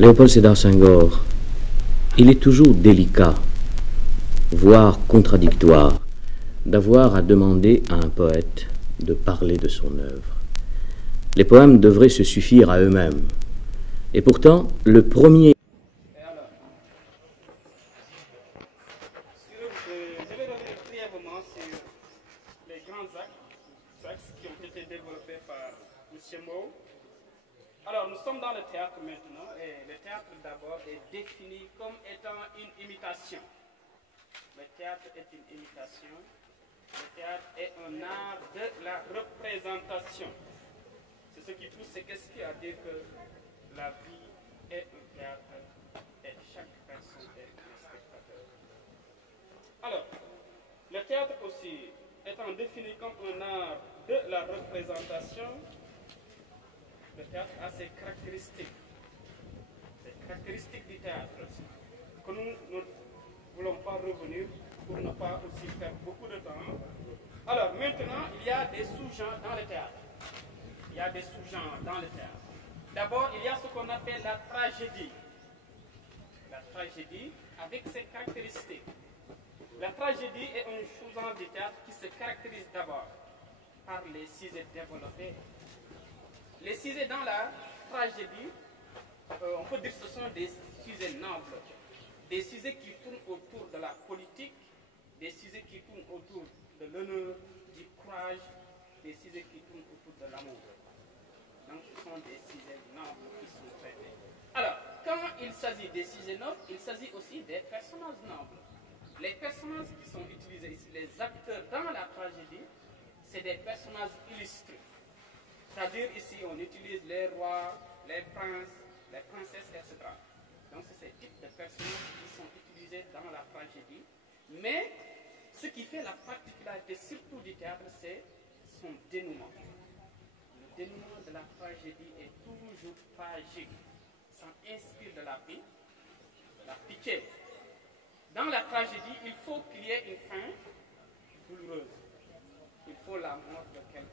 Léopold Sédar Senghor, il est toujours délicat, voire contradictoire, d'avoir à demander à un poète de parler de son œuvre. Les poèmes devraient se suffire à eux-mêmes. Et pourtant, le premier... Je vais revenir brièvement sur les grands axes qui ont été développés par M. Mou. Alors, nous sommes dans le théâtre maintenant, et le théâtre d'abord est défini comme étant une imitation. Le théâtre est une imitation. Le théâtre est un art de la représentation. C'est ce qui pousse ces questions à dire que la vie est un théâtre et chaque personne est un spectateur. Alors, le théâtre aussi étant défini comme un art de la représentation, le théâtre a ses caractéristiques. Les caractéristiques du théâtre que nous ne voulons pas revenir pour ne pas aussi faire beaucoup de temps. Alors maintenant, il y a des sous-genres dans le théâtre. Il y a des sous-genres dans le théâtre. D'abord, il y a ce qu'on appelle la tragédie. La tragédie avec ses caractéristiques. La tragédie est un sous-genre du théâtre qui se caractérise d'abord par les sujets développés. Les sujets dans la tragédie, on peut dire que ce sont des sujets nobles, des sujets qui tournent autour de la politique, des sujets qui tournent autour de l'honneur, du courage, des sujets qui tournent autour de l'amour. Donc ce sont des sujets nobles qui sont traités. Alors, quand il s'agit des sujets nobles, il s'agit aussi des personnages nobles. Les personnages qui sont utilisés ici, les acteurs dans la tragédie, c'est des personnages illustrés. C'est-à-dire ici, on utilise les rois, les princes, les princesses, etc. Donc, c'est ces types de personnages qui sont utilisés dans la tragédie. Mais, ce qui fait la particularité, surtout du théâtre, c'est son dénouement. Le dénouement de la tragédie est toujours tragique. Ça inspire de la vie, de la pitié. Dans la tragédie, il faut qu'il y ait une fin douloureuse. Il faut la mort de quelqu'un.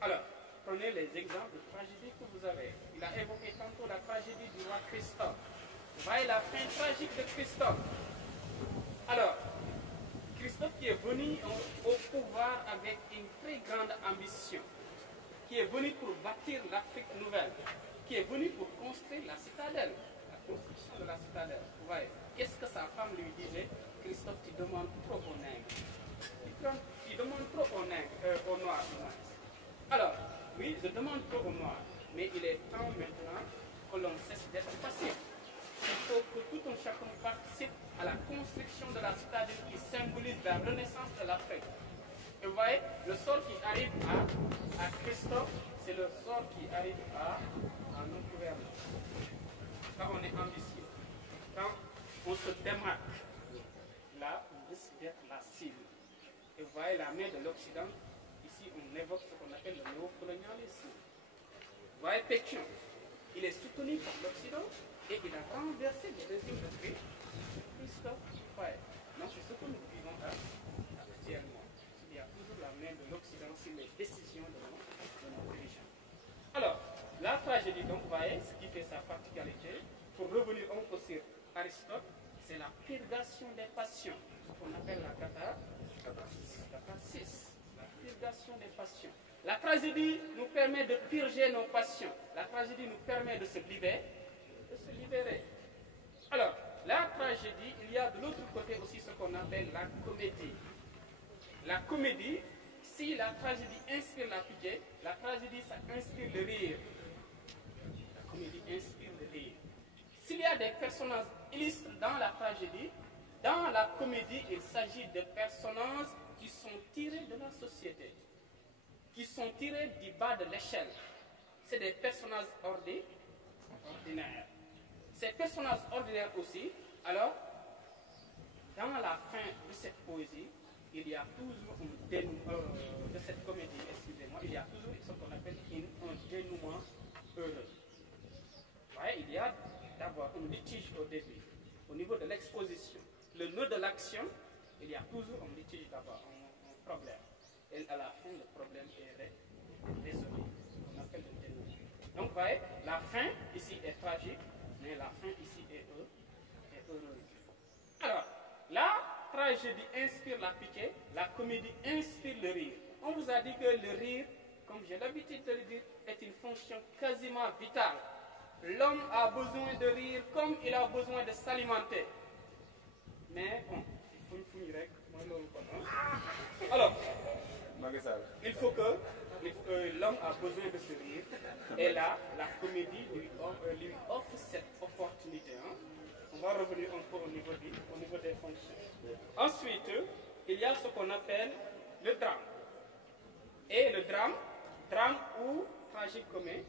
Alors, prenez les exemples de tragédie que vous avez. Il a évoqué tantôt la tragédie du roi Christophe. Vous voyez la fin tragique de Christophe. Alors, Christophe qui est venu au pouvoir avec une très grande ambition, qui est venu pour bâtir l'Afrique nouvelle, qui est venu pour construire la citadelle, la construction de la citadelle. Vous voyez, qu'est-ce que sa femme lui disait? Christophe, tu demandes trop au nègre. Tu demandes trop au nègre, au noir, du moins. Alors, oui, je demande trop au noir, mais il est temps maintenant que l'on cesse d'être passif. Il faut que tout un chacun participe à la construction de la citadelle qui symbolise la renaissance de l'Afrique. Et vous voyez, le sort qui arrive à Christophe, c'est le sort qui arrive à nos gouvernants. Quand on est ambitieux, quand on se démarque, là, on risque d'être la cible. Et vous voyez la main de l'Occident. Ici, on évoque ce qu'on appelle le néocolonialisme. Vous voyez, Pétion, il est soutenu par l'Occident et il a renversé le régime de Christophe. Ouais. Donc, c'est ce que nous vivons actuellement. Il y a toujours la main de l'Occident sur les décisions de nos dirigeants. Alors, la tragédie, donc, vous voyez, ce qui fait sa particularité, pour revenir un peu sur Aristote, c'est la purgation des passions, ce qu'on appelle la catharsis. La purgation des passions. La tragédie nous permet de purger nos passions. La tragédie nous permet de se libérer. Alors, la tragédie, il y a de l'autre côté aussi ce qu'on appelle la comédie. La comédie, si la tragédie inspire la pitié, la tragédie, ça inspire le rire. La comédie inspire le rire. S'il y a des personnages illustres dans la tragédie, dans la comédie, il s'agit de personnages qui sont tirés de la société, qui sont tirés du bas de l'échelle. C'est des personnages ordinaires. Ces personnages ordinaires aussi, alors, dans la fin de cette poésie, il y a toujours un dénouement, de cette comédie, excusez-moi, il y a toujours ce qu'on appelle un dénouement heureux. Vous voyez, il y a d'abord un litige au début, au niveau de l'exposition. Le nœud de l'action, il y a toujours un litige d'abord, un problème. Et à la fin, le problème est résolu, ce qu'on appelle le dénouement. Donc, vous voyez, la fin ici est tragique, tragédie inspire la pitié, la comédie inspire le rire. On vous a dit que le rire, comme j'ai l'habitude de le dire, est une fonction quasiment vitale. L'homme a besoin de rire comme il a besoin de s'alimenter. Mais bon, il faut une fouille rek. Alors, il faut que l'homme a besoin de se rire. Et là, la comédie lui offre cette opportunité. Hein. On va revenir un peu au niveau des fonctions. Ensuite, il y a ce qu'on appelle le drame. Et le drame ou tragicomédie,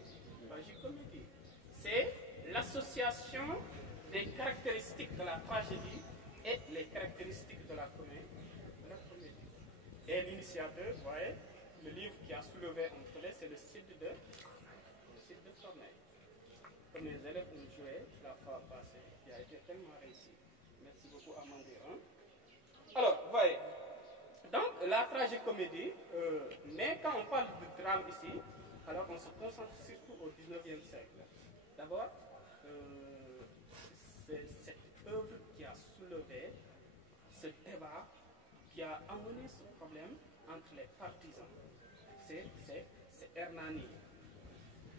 c'est l'association des caractéristiques de la tragédie et les caractéristiques de la comédie. Et l'initiateur, vous voyez, le livre qui a soulevé un tollé, c'est le Cid de Corneille. Comme les élèves ont joué la fois passée, qui a été tellement réussi. Merci beaucoup à Mandir. Hein? Alors, vous voyez, donc la tragicomédie, mais quand on parle de drame ici, alors on se concentre surtout au 19e siècle. D'abord, c'est cette œuvre qui a soulevé ce débat qui a amené ce problème entre les partisans. C'est Hernani.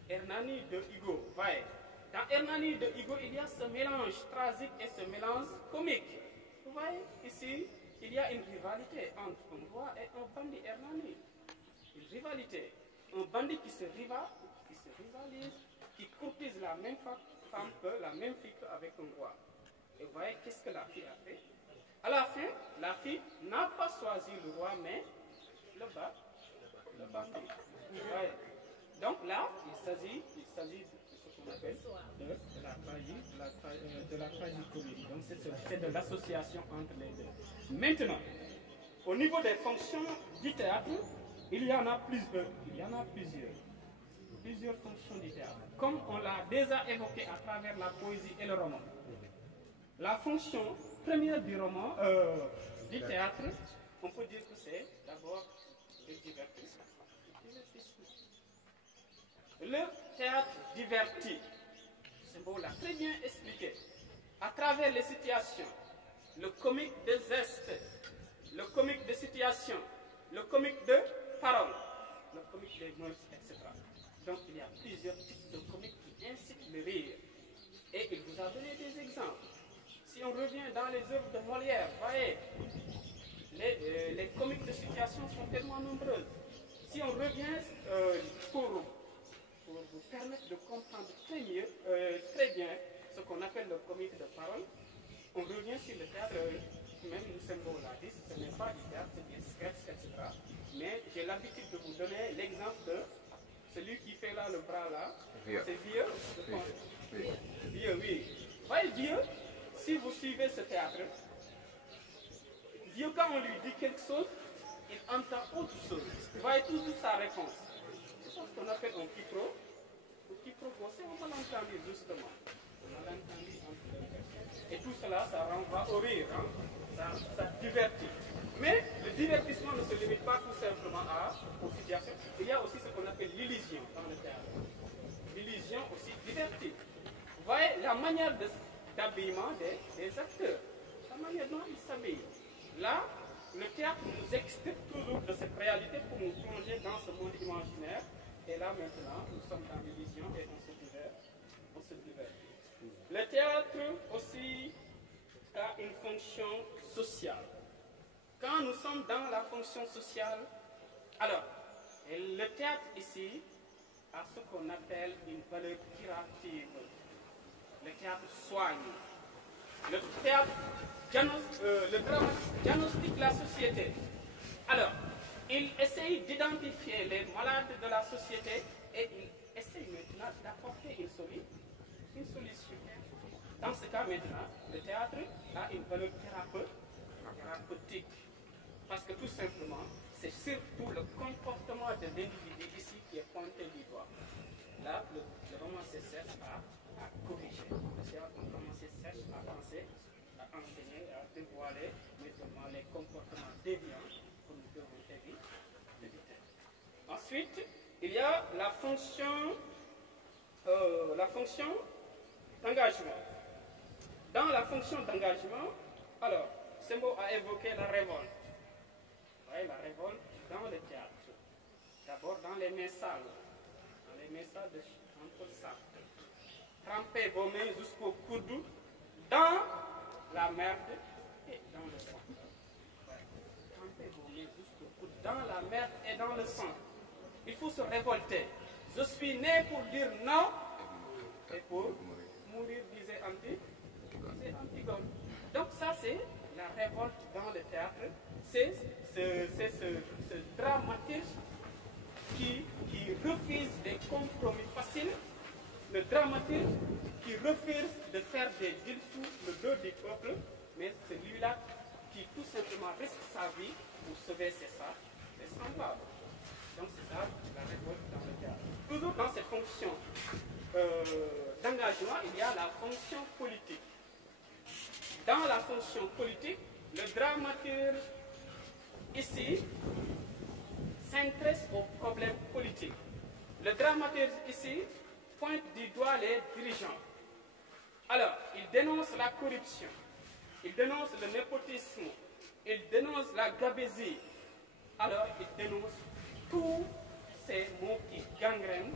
Hernani de Hugo. Voyez, dans Hernani de Hugo, il y a ce mélange tragique et ce mélange comique. Vous voyez, ici, il y a une rivalité entre un roi et un bandit Hernani. Une rivalité. Un bandit qui se rivalise, qui courtise la même femme que la même fille qu'avec un roi. Et vous voyez, qu'est-ce que la fille a fait? À la fin, la fille n'a pas choisi le roi, mais le bandit. Ouais. Donc là, il s'agit de ce qu'on appelle de la tragicomédie. Donc c'est de l'association entre les deux. Maintenant, au niveau des fonctions du théâtre, il y en a plusieurs. Plusieurs fonctions du théâtre. Comme on l'a déjà évoqué à travers la poésie et le roman. La fonction première du roman, du théâtre, on peut dire que c'est d'abord le divertissement. Le théâtre divertit, Simbo l'a très bien expliqué, à travers les situations, le comique de gestes, le comique de situation, le comique de parole, le comique des mœurs, etc. Donc il y a plusieurs types de comiques qui incitent le rire. Et il vous a donné des exemples. Si on revient dans les œuvres de Molière, voyez, les comiques de situation sont tellement nombreuses. Si on revient pour vous permettre de comprendre très bien ce qu'on appelle le comique de parole, on revient sur le théâtre, même Moussembo l'a dit, ce n'est pas du théâtre, c'est des sketchs, etc. Mais j'ai l'habitude de vous donner l'exemple de celui qui fait là le bras là, c'est Vieux. Vieux, oui. Voyez, Vieux, si vous suivez ce théâtre, Vieux, quand on lui dit quelque chose, il entend autre chose. Vous voyez toujours sa réponse. C'est ce qu'on appelle un quiproquo. Le quiproquo, c'est un malentendu justement. Un malentendu entre deux personnes. Et tout cela, ça renvoie au rire. Hein? Ça divertit. Mais le divertissement ne se limite pas tout simplement aux situations. Il y a aussi ce qu'on appelle l'illusion dans le théâtre. L'illusion aussi divertit. Vous voyez la manière d'habillement des acteurs. La manière dont ils s'habillent. Là, le théâtre nous extrait toujours de cette réalité pour nous plonger dans ce monde imaginaire. Et là maintenant, nous sommes dans l'illusion et on se divertit. Le théâtre aussi a une fonction sociale. Quand nous sommes dans la fonction sociale, alors, le théâtre ici a ce qu'on appelle une valeur curative. Le théâtre soigne. Le théâtre diagnostique la société. Alors, il essaye d'identifier les malades de la société et il essaye maintenant d'apporter une solution. Dans ce cas maintenant, le théâtre a une valeur thérapeutique. Parce que tout simplement, c'est surtout le comportement de l'individu ici qui est pointé du doigt. Là, le romancier cherche à corriger. Le romancier cherche à penser, à enseigner, à dévoiler notamment les comportements déviants que nous devons éviter. Ensuite, il y a la fonction d'engagement. Dans la fonction d'engagement, alors, Sembo a évoqué la révolte. Vous voyez, la révolte dans le théâtre. D'abord dans les messales. Dans les messales de Jean-Paul Sartre. Trempez vos mains jusqu'au coude dans la merde et dans le sang. Trempez vos mains jusqu'au coude dans la merde et dans le sang. Il faut se révolter. Je suis né pour dire non et pour mourir, disait Antigone. Donc ça, c'est la révolte dans le théâtre. C'est ce dramatisme qui refuse des compromis faciles, le dramatisme qui refuse de faire des deals sous le dos du peuple, mais c'est lui-là qui tout simplement risque sa vie pour sauver ses semblables. Donc c'est ça la révolte dans le théâtre. Toujours dans cette fonction d'engagement, il y a la fonction politique. Dans la fonction politique, le dramaturge ici s'intéresse aux problèmes politiques. Le dramaturge ici pointe du doigt les dirigeants. Alors, il dénonce la corruption, il dénonce le népotisme, il dénonce la gabésie. Alors, il dénonce tous ces mots qui gangrènent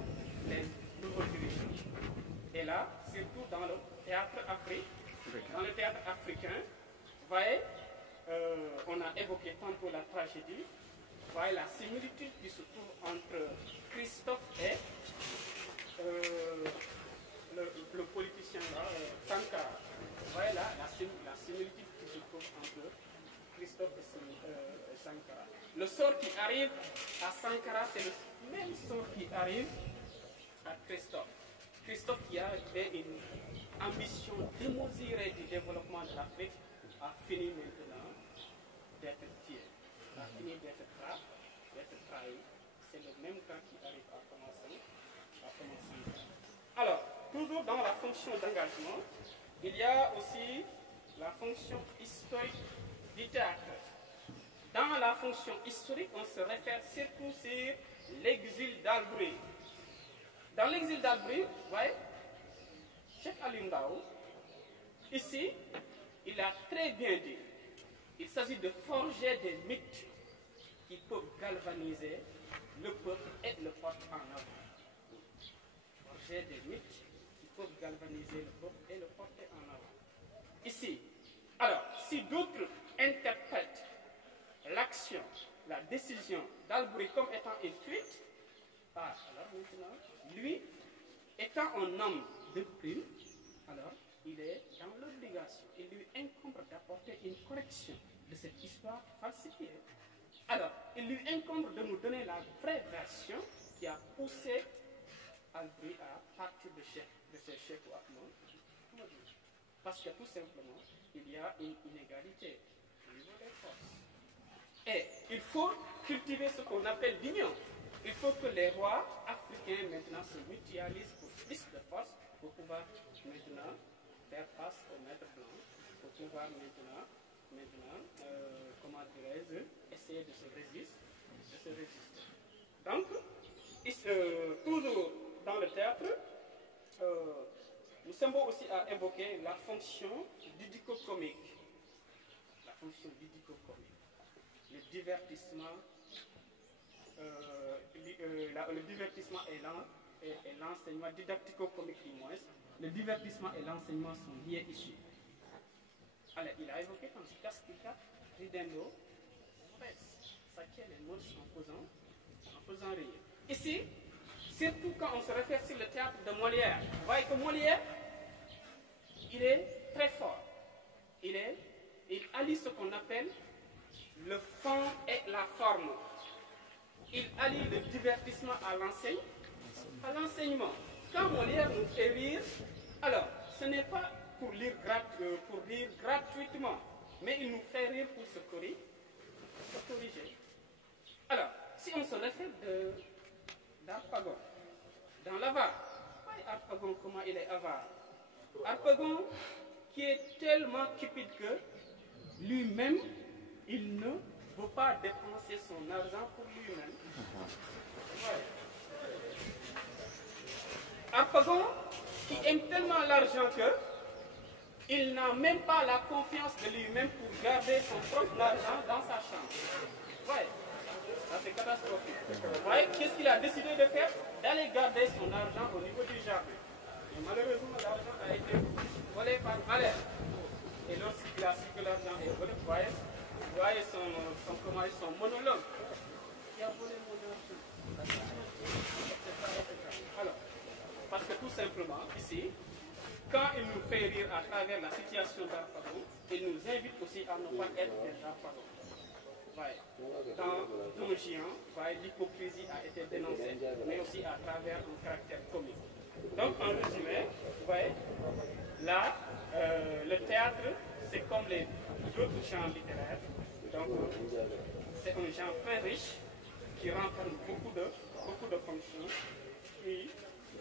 les nouveaux dirigeants. Et là, surtout dans le théâtre africain, vous voyez, on a évoqué tantôt la tragédie. Vous voyez la similitude qui se trouve entre Christophe et le politicien là, Sankara. Vous voyez là la similitude qui se trouve entre Christophe et Sankara. Le sort qui arrive à Sankara, c'est le même sort qui arrive à Christophe. Christophe qui avait une ambition démesurée du développement de l'Afrique a fini maintenant d'être tué, a fini d'être trahi. C'est le même temps qui arrive à commencer. Alors, toujours dans la fonction d'engagement, il y a aussi la fonction historique du théâtre. Dans la fonction historique, on se réfère surtout sur l'exil d'Albry. Dans l'exil d'Albry, vous voyez, Cheikh Ali Ndao, ici, il a très bien dit, il s'agit de forger des mythes qui peuvent galvaniser le peuple et le porter en avant. Forger des mythes qui peuvent galvaniser le peuple et le porter en avant. Ici, alors, si d'autres interprètent l'action, la décision d'Albry comme étant une fuite, alors maintenant, lui, étant un homme de plume, alors il est dans l'obligation. Il lui incombe d'apporter une correction de cette histoire falsifiée. Alors, il lui incombe de nous donner la vraie version qui a poussé Albury à partir de ces chefs ou Ahmed. Parce que tout simplement, il y a une inégalité au niveau des forces. Et il faut cultiver ce qu'on appelle l'union. Il faut que les rois africains maintenant se mutualisent pour plus de force pour pouvoir maintenant faire face aux maîtres blancs, pour pouvoir maintenant comment dirais-je, essayer de se résister. Donc, toujours dans le théâtre, nous sommes aussi à évoquer la fonction ludico-comique. La fonction ludico-comique. Le divertissement. Le divertissement et l'enseignement didactico-comique du moins, le divertissement et l'enseignement sont liés ici. Alors, il a évoqué comme Castica, ridendo, saquer les mots en faisant rire. Ici, surtout quand on se réfère sur le théâtre de Molière, vous voyez que Molière, il est très fort. Il allie ce qu'on appelle le fond et la forme. Il allie le divertissement à l'enseignement. Quand Molière nous fait rire, alors ce n'est pas pour rire gratuitement, mais il nous fait rire pour se corriger. Alors, si on se réfère d'Harpagon, dans l'avare, voyez Harpagon comment il est avare. Harpagon qui est tellement cupide que lui-même, il ne veut pas dépenser son argent pour lui-même. Harpagon qui aime tellement l'argent que Il n'a même pas la confiance de lui-même pour garder son propre argent dans sa chambre. Ouais, ça c'est catastrophique. Vous voyez, qu'est-ce qu'il a décidé de faire? D'aller garder son argent au niveau du jardin. Et malheureusement, l'argent a été volé par Valère. Et lorsqu'il a su que l'argent est volé, vous voyez son monologue. Qui a volé mon argent? Alors, parce que tout simplement, ici, quand il nous fait rire à travers la situation d'Arpagon, il nous invite aussi à ne pas être des Arpagon. Dans Don Juan, l'hypocrisie a été dénoncée, mais aussi à travers un caractère comique. Donc, en résumé, vous voyez, là, le théâtre, c'est comme les autres genres littéraires. Donc, c'est un genre très riche qui renferme beaucoup de fonctions, qui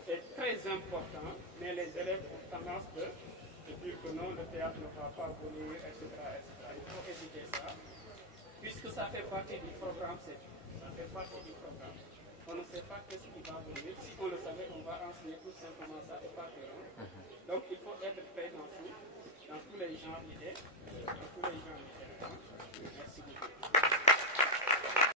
est très important, mais les élèves ont tendance de dire que non, le théâtre ne va pas voler, etc., etc. Il faut éviter ça, puisque ça fait partie du programme, ça fait partie du programme. On ne sait pas ce qui va